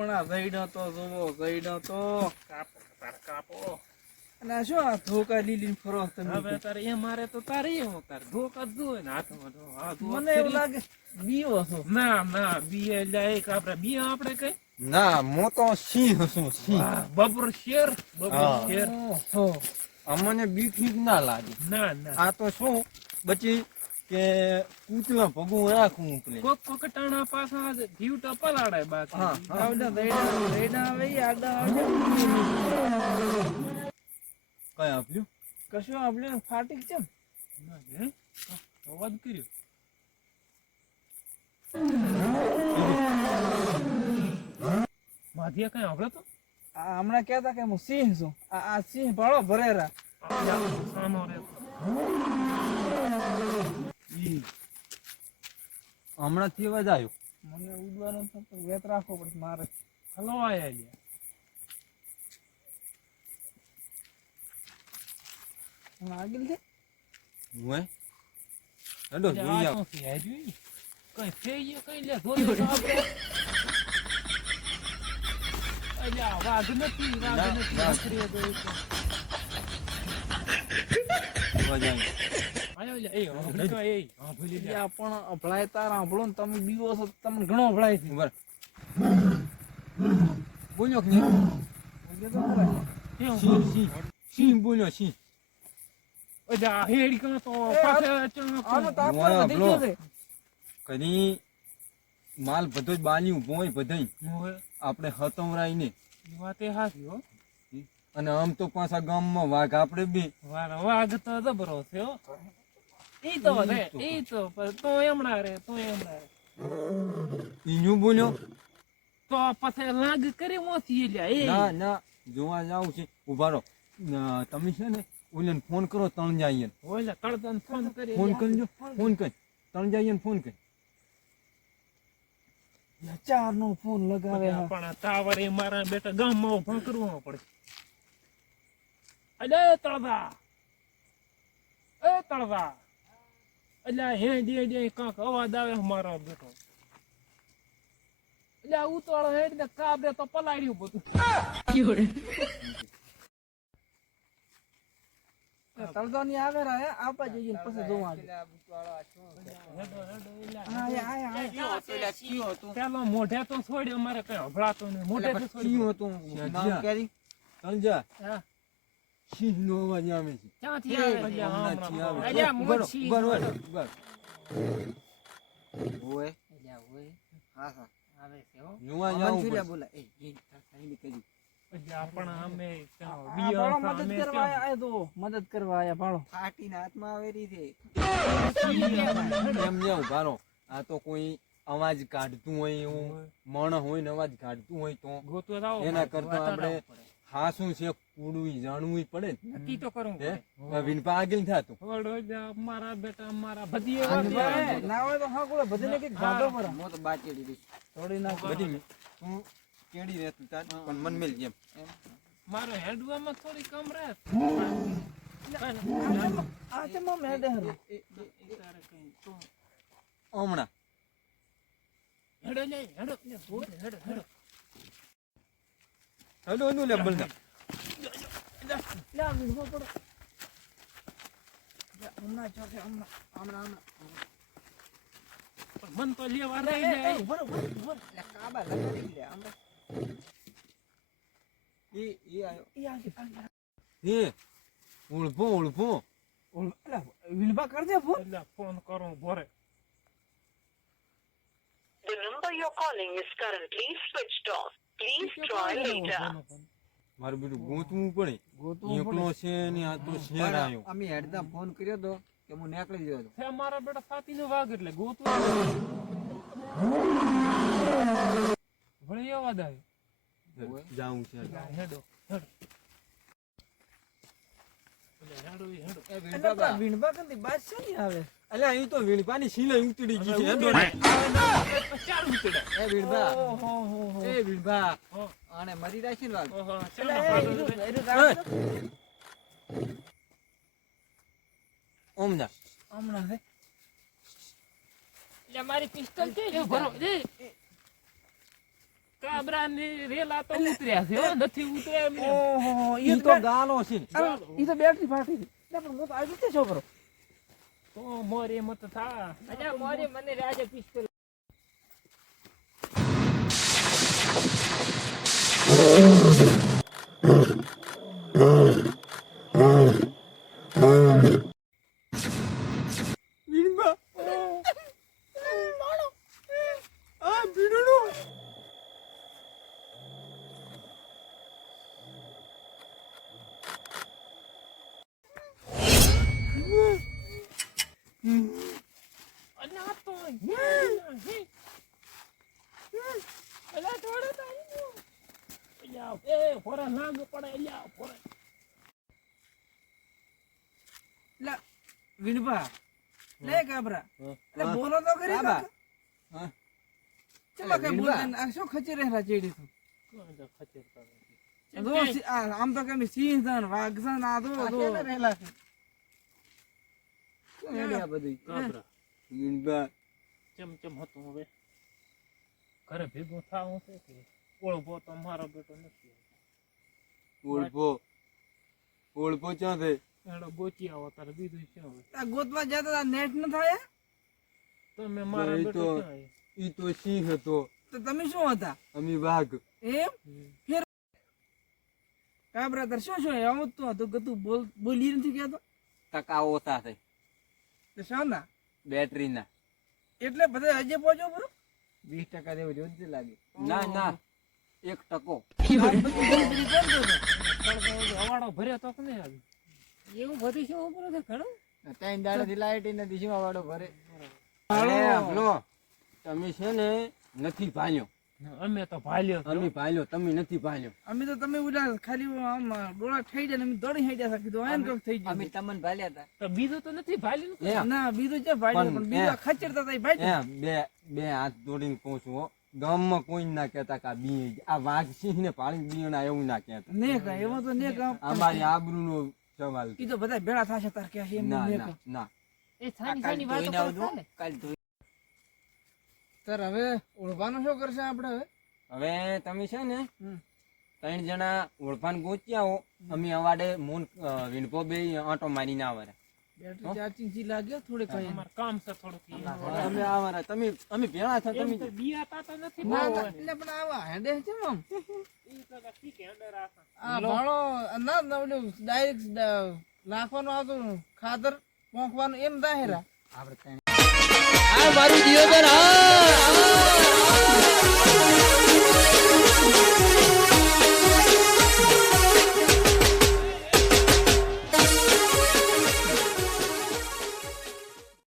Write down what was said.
પણ આ જઈડો તો જોવો જઈડો તો કાપો અને આ શું આ ધોકા લીલી ફરો તમે હવે તારે એ મારે તો તારે એ તારે ધોકા જ જોવે ને હાથમાં તો મને એવું લાગે બીઓ છો ના બી એટલે એક આપણે બી આપણે કઈ ના મો તો સિંહ છું સિંહ બબર શેર અમને બીક ના લાગે ના આ તો શું બચી કે કૂતલા ભગું રાખું ઉપલે કોક ટાણા પાછા જીવ તો પલાડાય બાકી આવડા રેડા આવે આડા આવે કઈ આપ્યું કશું આપણે ફાટી કેમ અવાજ કર્યો માધ્યા કઈ આવડે તો હમણાં કહેતા કે હું સિંહ છું આ સિંહ ભાળો ભરેરા સાનો રે હમણાં થી અવાજ આવ્યો મને ઉડવાનો તો વેત રાખવો પડે મારે હલો આયા આગળ છે હું હેડો જોઈ આવ કઈ ફેઈએ કઈ લે ધોઈ તો આપણે અલ્યા વાઘ નથી આખરી દો અવાજ આયો ભૂલી ગયા પણ અભળાય તાર સાંભળો ને તમે બીવો છો તમને ઘણો અભળાય છે બરાબર બોલ્યો કે સિંહ બોલ્યો સિંહ અજા હેડી કા તો પાછે આનો તાપ વધી ગયો છે કદી માલ બધો જ બાલી ઉભો હોય બધાય આપણે હતમરાઈને વાતે હાસી હો અને આમ તો પાછા ગામમાં વાઘ આપણે બી વાઘ તો જબરો છે હો ઈ તો તો એમણા રે ઈનું બોલ્યો તો પછી લાગ કરી મોથી લ્યા ના જોવા જાવ છે ઉભા રહો તમે છે ને ઓલે ફોન કરો તણ જઈએ ઓલે તળદન ફોન કરી ફોન કરજો ફોન કર તણ જઈએ ફોન કર ચાર નો ફોન લગાવે પણ તાવરે મારા બેટા ગામમાં ઉભા કરવો પડે અલે તળદા અલ્યા હે દે કાંક અવાજ આવે મારો બેટો અલ્યા ઉતવાળો હેડ ને કાબરે તો પલાડ્યું બધું તળદોની આવે રે આપા જઈએ પછી જોવા ચાલો મોઢે તો છોડ્યો મારે કઈ હભળાતો નહીં મોઢે તો છોડ્યું હતું નામ કેરી તણજા સિંહ નો અવાજ આવે છે ક્યાંથી આવે અલ્યા મોછી ઓય હા આવે છે હો જોવા જાવ બોલા એ સાઈડ કરી પણ અમે મદદ કરવા આયા તો મદદ કરવા આયા ભાળો ફાટીને હાથમાં આવેલી છે એમ જાવ ભારો આ તો કોઈ અવાજ કાઢતું હોય એવું મણ હોય ને અવાજ કાઢતું હોય તો એના કરતા આપણે હા શું છે કુડું જાણવું પડે નક્કી તો કરવું પડે વિનપા આગળ થાતું મારા બેટા મારા બધી ના હોય તો હા કોલે બધીને કે ગાડો પર મો તો બાચેડી દઈશ થોડી ના બધી તું કેડી રહેતું તાર પણ મન મેલ જેમ મારો હેડવામાં થોડી કમ રહે આ તે મો મેડે હરો તારે કઈ તો હમણા હેડો લે હેડો હેડો લે બલદા લા વિવો પડો હમણાં ચોકે હમણાં મન તો લેવા રહી જાય બરોબર લે કાબા લગાડી લે હમણાં એ આયો એ ઉળભો અલા વિલબા કર દે ફોન કરો ભોરે The number you're calling is currently switched off. Please try later. મારું બેટું ગોતવું પડે એકલો છે ને આ તો શેર આવ્યો અમે હેડતા ફોન કર્યો તો કે હું નીકળી ગયો હતો હે મારા બેટા સાતીનો વાગ એટલે ગોતવું ભણી અવાજ આવ્યો જાવું છે હેડો વીણબા કંદી બાદ છે ને આવે અલ્યા અહીં તો વીણપાની સિલાઈ ઉતરી ગઈ છે એ વીણબા આને મરી રાખી ને વાગ ઓમના હમણાં હે એટલે મારી પિસ્તોલ છે ભરો દે કા કાબરાની રેલા તો ઉતર્યા છે હો, નથી ઉતર્યા એમને. ઓહો ઈ તો ગાનો છે ઈ તો બેટરી ફાટી ગઈ ના પણ હું તો આવી રીતે છોકરો તો મોરે મત થા. અચ્છા મોરે મને રાજા પિસ્તોલ વીણબા આ ભીડડો અને આ તો અલા થોડો તારી અલ્યા એ ફોરા નાગ પડે અલ્યા ફોરા. લા વિણબા લે કાબરા હા. એટલે બોલો તો ખરી કાબા. કાકા. હા. ચલો કઈ વિણબા. બોલતા આ શું ખચી રહ્યા ચેડી તો કોણ તો ખચેર કરે. જો આમ તો કેમ સિંહ છે ને વાઘ છે ને આ તો રહેલા છે આ બધી કાબરા વીણબા ચમ ચમ હતું હવે ઘરે ભેગું થાવું છે કે ઓળભો તો મારો બેટો નથી. ઓળપો ક્યાં છે એનો ગોચી આવો તારે બીજું શું હવે. આ ગોતવા જતા નેટ ન થાય તમે મારા ભાઈ બેટો તો- ક્યાં આવ્યો? ઈ તો સિંહ હતો તો તમે શું હતા અમે વાઘ એમ ફેર કાબરા તાર શું શું આવું તું હતું કે તું બોલી નથી કહેતો ટકા ઓછા છે તો શાના બેટરીના એટલે બધા હજે પહોંચો બરો 20% જેવું જોઈ લાગે ના ના 1% હવાડો ભર્યો તો કે નહીં આવી એવું બધી શું ઉપર છે ઘણું. ત્રણ દાડાથી લાઈટ નથી શું વાળો ભરે અરે લો તમે છે ને નથી ભાલ્યો અમે તો ભાલ્યો અમે ભાલ્યો તમે નથી ભાલ્યો અમે તો તમે ઉડા ખાલી આમ ડોળા થઈ જાય ને અમે દોડી થઈ જાય કીધું આયન કોક થઈ ગયું તમને ભાલ્યા હતા તો બીજું તો નથી ભાલ્યું ને. એમ ના બીજું છે ભાઈ પણ બીજું ખચરતા હતા ભાઈ એમ બે હાથ જોડીને કહું છું હો. ગામમાં કોઈ ના કહેતા કે આ બી આ વાઘ સિંહ ને પાણી બીણા એવું ના કહેતા ને કાંઈ એમાં તો ને કાંઈ અમારી આબરૂનો સવાલ છે. ઈ તો બધા ભેળા થશે તાર કે એમ ના ને ના ના એ છાની છાની વાતો કરતા ને. તાર હવે ઓળવાનું શું કરશે આપણે હવે હવે તમે છે ને હમ. 3 જણા ઓળપાન ગોચ્યા હો અમે અવાડે મોન વિણપો બે આંટો મારી ના આવરે બેટરી ચાર્જિંગ થી લાગ્યો થોડે કઈ અમારે કામ છે થોડુંક ઈ. અમે આવરે તમે અમે ભેળા છો એમ તમે તો બિયાતા તો નથી ના બહુ. એટલે પણ આવા હેડે છે આમ ઈ તો ઠીક હે, અંદર રાખો. આ ભાણો ના ના ઓલું ડાયરેક્ટ નાખવાનું આવતું ખાતર પોંખવાનું એમ દાહેરા આપણે આ મારું જીવન